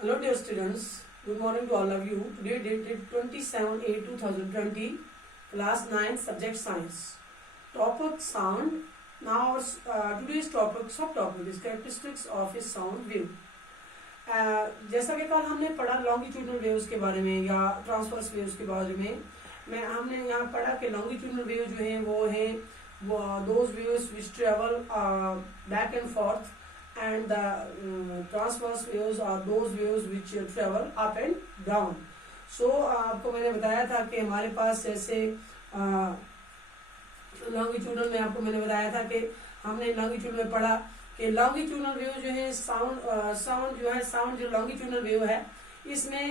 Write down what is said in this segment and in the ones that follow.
Hello dear students, good morning to all of you. Today dated 27/8/2020, class 9 subject science. Topic sound. Now today's subtopic is characteristics of a sound wave. जैसा कि कल हमने पढ़ा longitudinal waves के बारे में या ट्रांसवर्स वेव्स के बारे में हमने यहाँ पढ़ा कि लॉन्गिट्यूडनल वेव जो है वो है those waves which travel back and fourth and the transverse waves are those waves which travel up and down. So आपको मैंने बताया था कि हमारे पास जैसे लॉन्गिट्यूडनल में आपको मैंने बताया था कि हमने लॉन्गिट्यूड में पढ़ा कि लॉन्गिट्यूडनल वेव जो है साउंड जो लॉन्गिट्यूडनल वेव है इसमें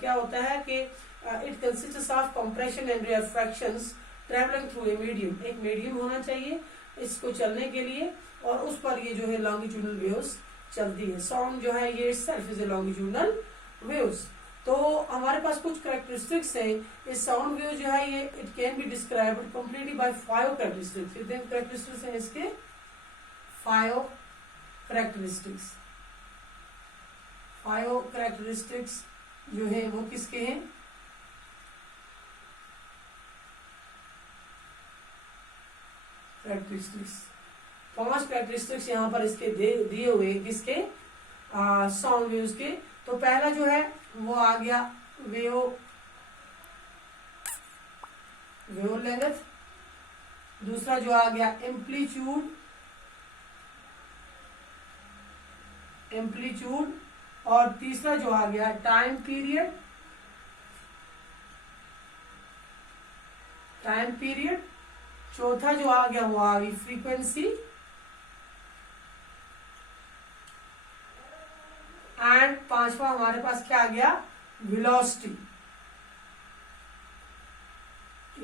क्या होता है कि it consists of compression and refractions traveling through a medium. एक मीडियम होना चाहिए इसको चलने के लिए और उस पर ये जो है लॉन्गिट्यूडनल वेव्स चलती है. साउंड जो है ये self is a longitudinal waves. तो हमारे पास कुछ कैरेक्टरिस्टिक्स हैं. इस साउंड वेव जो है ये it can be described completely by 5 characteristics. कितने कैरेक्टरिस्टिक्स हैं इसके? 5 कैरेक्टरिस्टिक्स. 5 कैरेक्टरिस्टिक्स जो है वो किसके हैं? कैरेक्टरिस्टिक्स 5 कैरेक्टरिस्टिक्स यहाँ पर इसके दिए हुए किसके? साउंड वेव्स के. तो पहला जो है वो आ गया वेव लेंथ. दूसरा जो आ गया एम्पलीट्यूड और तीसरा जो आ गया टाइम पीरियड. चौथा जो आ गया वो आ गई फ्रीक्वेंसी एंड पांचवा हमारे पास क्या आ गया? वेलोसिटी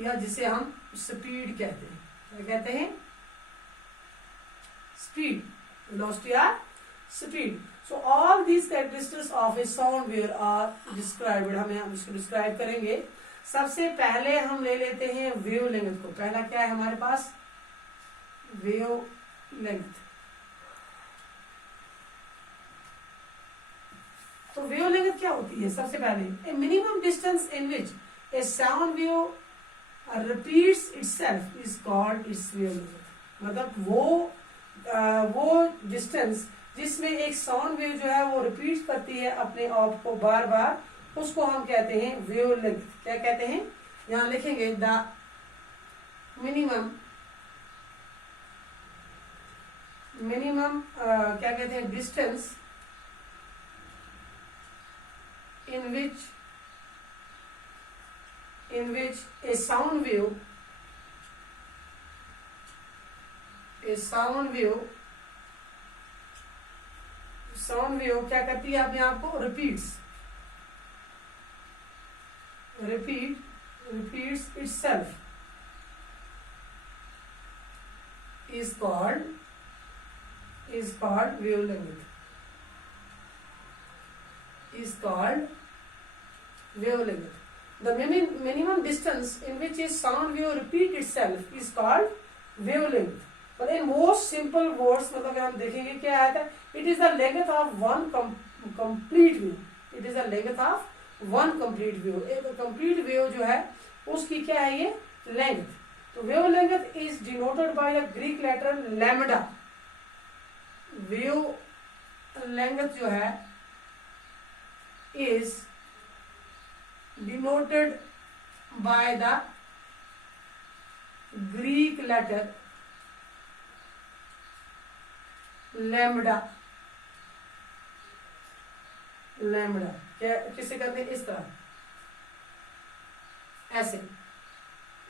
या जिसे हम स्पीड कहते हैं. क्या कहते हैं? स्पीड, वेलोसिटी या speed. So all these characteristics of a sound wave are described. हम इसको डिस्क्राइब करेंगे. सबसे पहले हम ले लेते हैं वेव लेंथ को. पहला क्या है हमारे पास? Wave length. तो वेव लेंथ क्या होती है? सबसे पहले a minimum distance in which a sound wave repeats itself is called its wave length. मतलब वो डिस्टेंस जिसमें एक साउंड वेव जो है वो रिपीट करती है अपने आप को बार बार, उसको हम कहते हैं वेव लेंथ. क्या कहते हैं? यहां लिखेंगे द मिनिमम क्या कहते हैं? Distance in which a sound wave क्या करती है अपने आप को? repeats itself is called wavelength. The minimum distance in which a sound wave repeats itself is called wavelength. But in most simple words, मतलब अगर हम देखेंगे क्या आता है? It is the length of one complete wave. It is the length of one complete wave. एक complete wave जो है उसकी क्या है ये? Length. तो wavelength is denoted by the Greek letter lambda. Wavelength जो है is denoted by the Greek letter lambda. क्या किसे करते हैं? इस तरह ऐसे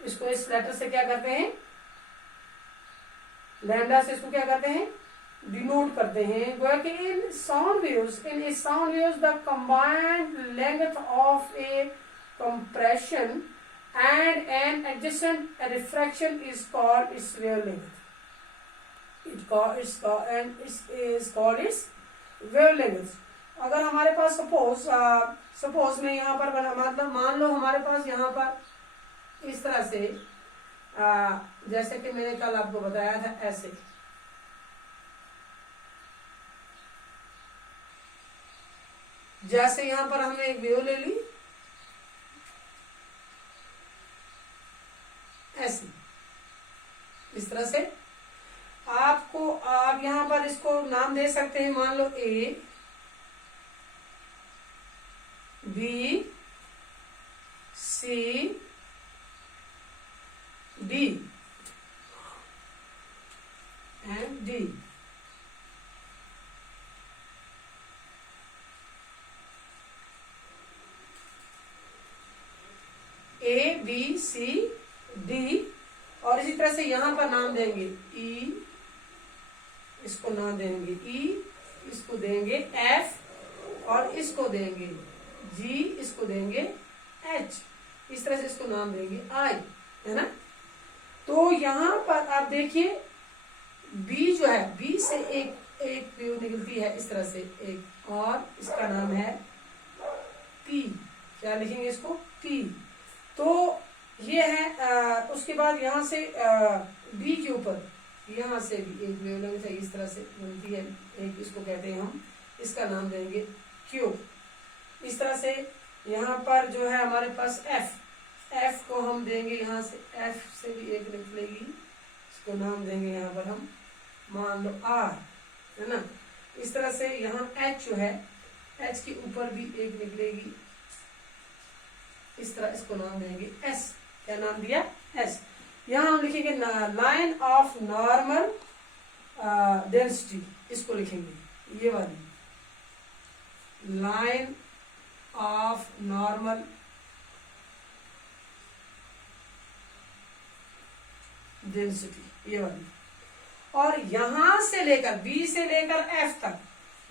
इसको इस लेटर से क्या करते हैं? लैम्डा से इसको क्या करते हैं? डिनोट करते हैं. गोया कि in a sound waves the combined length of a compression and an adjacent refraction is called its wavelength. Wavelength. अगर हमारे पास सपोज में यहाँ पर मतलब मान लो हमारे पास यहाँ पर इस तरह से जैसे कि मैंने कल आपको बताया था ऐसे जैसे यहां पर हमने एक वेव ले ली, ऐसी इस तरह से आपको, आप यहां पर इसको नाम दे सकते हैं, मान लो A B C D and D. A B C D, और इसी तरह से यहां पर नाम देंगे ई, इसको नाम देंगे ई, इसको देंगे एफ, और इसको देंगे जी, इसको देंगे एच, इस तरह से इसको नाम देंगे आई, है ना। तो यहां पर आप देखिए बी जो है, बी से एक वेव निकलती है इस तरह से एक, और इसका नाम है पी, क्या लिखेंगे इसको, पी। तो ये है उसके बाद यहां से बी के ऊपर यहां से भी एक वेवलेंथ है इस तरह से बनती है एक, इसको कहते हैं हम, इसका नाम देंगे क्यू। इस तरह से यहाँ पर जो है हमारे पास एफ, एफ को हम देंगे यहाँ से, एफ से भी एक निकलेगी, इसको नाम देंगे यहाँ पर हम, मान लो आर, है ना। इस तरह से यहाँ एच जो है, एच के ऊपर भी एक निकलेगी इस तरह, इसको नाम देंगे एस, क्या नाम दिया, एस। यहाँ हम लिखेंगे लाइन ऑफ नॉर्मल डेंसिटी, इसको लिखेंगे ये वाली लाइन ऑफ नॉर्मल डेंसिटी, ये वाली। और यहां से लेकर बी से लेकर एफ तक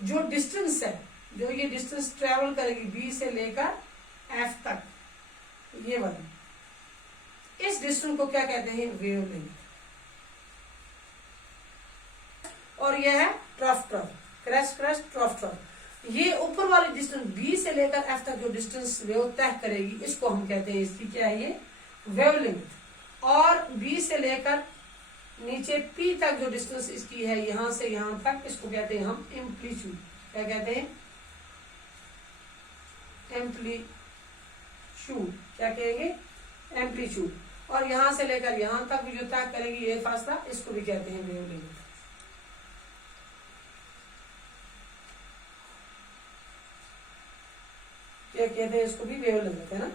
जो डिस्टेंस है, जो ये डिस्टेंस ट्रेवल करेगी बी से लेकर एफ तक, ये वाली, इस डिस्टेंस को क्या कहते हैं, वेवलेंथ। और ये है trough trough, crest crest trough trough. ये ऊपर वाली डिस्टेंस बी से लेकर एफ तक जो डिस्टेंस वेव तय करेगी, इसको हम कहते हैं, इसकी क्या है, ये वेवलेंथ। और बी से लेकर नीचे पी तक जो डिस्टेंस इसकी है, यहां से यहां तक, इसको कहते हैं हम एम्पलीट्यूड, क्या कहते हैं, एम्पलीट्यूड, क्या कहेंगे, एम्पलीट्यूड। और यहां से लेकर यहां तक भी जो तय करेगी ये फासला, इसको भी कहते हैं वेवलेंथ। क्या कहते हैं, इसको भी वेवलेंथ, है ना।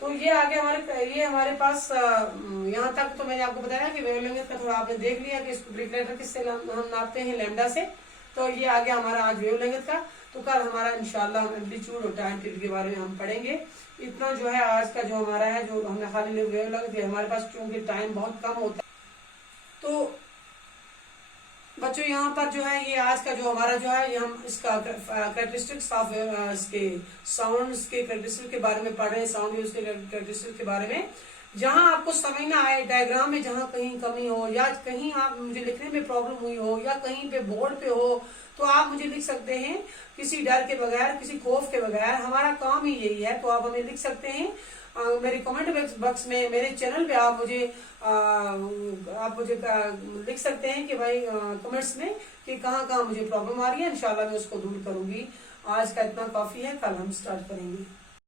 तो ये आगे हमारे पास यहाँ तक तो मैंने आपको बताया कि वेवलेंथ का थोड़ा आपने देख लिया कि इसको ब्रेक लेटर किससे हम नापते हैं, लैम्डा से। तो ये आगे हमारा आज वेवलेंथ का। तो कल हमारा इंशाल्लाह हम एम्पलीट्यूड और टाइम पीरियड के बारे में हम पढ़ेंगे। इतना जो है आज का जो हमारा है, जो हमने खाली वेवलेंथ, हमारे पास क्योंकि टाइम बहुत कम होता है, तो बच्चों यहाँ पर जो है ये आज का जो हमारा जो है, ये हम इसका कैरेक्टरिस्टिक्स ऑफ इसके साउंड्स के कैरेक्टरिस्टिक्स के बारे में पढ़ रहे हैं, साउंड वेव्स के कैरेक्टरिस्टिक्स के बारे में। जहां आपको समझ ना आए डायग्राम में, जहां कहीं कमी हो, या कहीं आप मुझे लिखने में प्रॉब्लम हुई हो, या कहीं पे बोर्ड पे हो, तो आप मुझे लिख सकते हैं किसी डर के बगैर, किसी खौफ के बगैर। हमारा काम ही यही है, तो आप हमें लिख सकते हैं मेरे कमेंट बॉक्स में, मेरे चैनल पे आप मुझे लिख सकते हैं कि भाई कमेंट्स में कि कहाँ कहाँ मुझे प्रॉब्लम आ रही है। इंशाल्लाह मैं उसको दूर करूंगी। आज का इतना काफी है, कल हम स्टार्ट करेंगे।